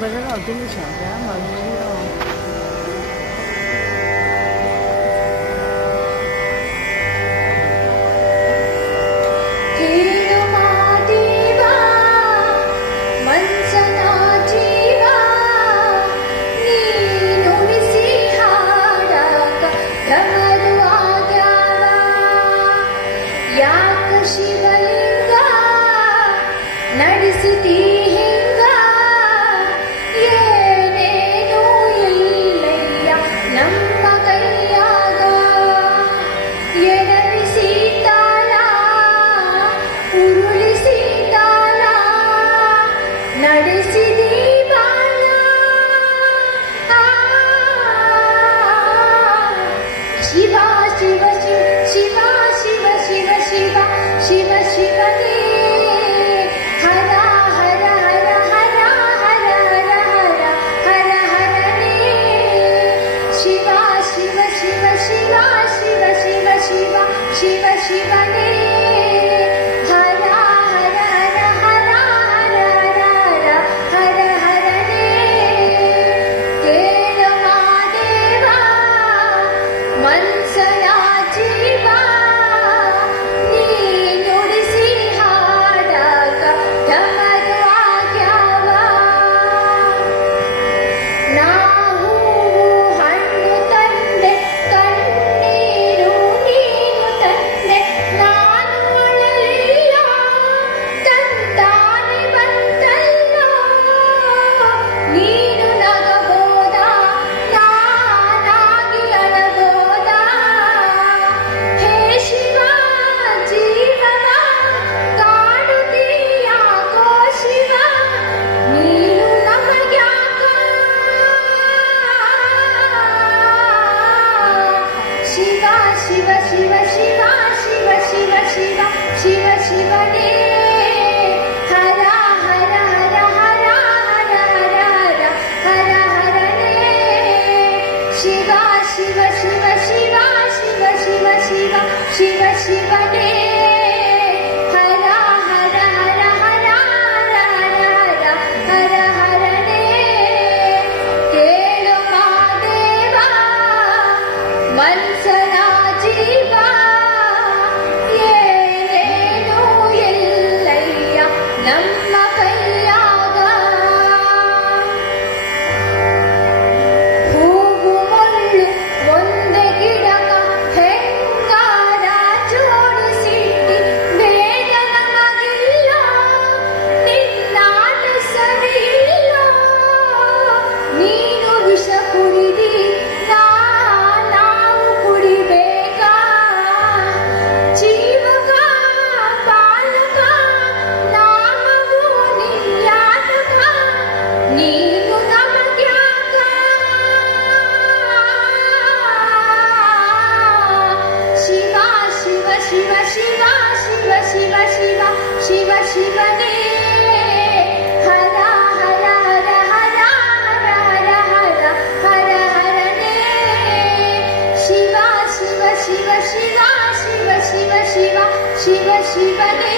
不知道真的想干嘛没有。ಶಿವಲಿಂಗ ನಡೆಸಿತಿ ಹಿಂಗ ಏನೇನೂ ಇಲ್ಲಯ್ಯ ನಮ್ಮ ಕೈಯಾಗ ಎಡವಿಸಿ ತಾಳ ಉರುಳಿಸಿ ತಾಳ ನಡೆಸಿದಿ ಬಾಳ ಶಿವ ಶಿವ ಶಿವ ಶಿವ ಶಿವ ಶಿವ ಶಿವ ಶಿವನೇ ಹರ ಹರ ಹರ ಹರ ಹರ ಹರ ಹರ ಹರ ಹರನೇ ಶಿವ ಶಿವ ಶಿವ ಶಿವ ಶಿವ ಶಿವ ಶಿವ ಶಿವ ಶಿವನೇ ಹರ ಹರ ಹರ ಹರ ಹರ ಹರ ಹರ ಹರ ಹರನೇ ಕೇಳವ ದೇವ ಮನ್ಸನ ಜೀವ ಶಿವ ಶಿವ ಶಿವ ಶಿವ ಶಿವ ಶಿವ ಶಿವ ಶಿವನೇ ಹರ ಹರ ಹರ ಹರ ಹರ ಹರ ಹರ ಹರ ಹರನೇ ಶಿವ ಶಿವ ಶಿವ ಶಿವ ಶಿವ ಶಿವ ಶಿವ ಶಿವ ಶಿವನೇ ಹರ ಹರ ಹರ ಹರ ಹರ ಹರ ಹರ ಹರನೇ ಕೇಳು ಮಾದೇವ ಮನ್ಸನ ಜೀವ ಏನೇನೂ ಎಲ್ಲಯ್ಯ ನಮ್ಮ ಕೈಯಾಗ ಹೂವು ಮುಳ್ಳು ಒಂದೇ ಗಿಡಕ ಹೆಂಗಾರ ಜೋಡಿಸಿಟ್ಟಿ ಬೇಡ ನಮಗಿಲ್ಲ ನಿನ್ನಾಟ ಸರಿಯಿಲ್ಲ ನೀನು ವಿಷ ಕುಡಿದಿ ನಾವು ಕುಡಿಬೇಕಾ ಜೀವಕ ಪಾಲಕ ನಾಮವು ನಿಲ್ಯಾತಕ ನೀನು ನಮಗ್ಯಾಕ ಶಿವ ಶಿವ ಶಿವ ಶಿವ ಶಿವ ಶಿವ ಶಿವ ಶಿವ ಶಿವನೇ ಹರ ಹರ ಹರ ಹರ ಹರ ಹರ ಹರ ಹರ ಹರನೇ ಶಿವ ಶಿವ ಶಿವ ಶಿವ ಶಿವ ಶಿವ ಶಿವ ಶಿವ ಶಿವನೇ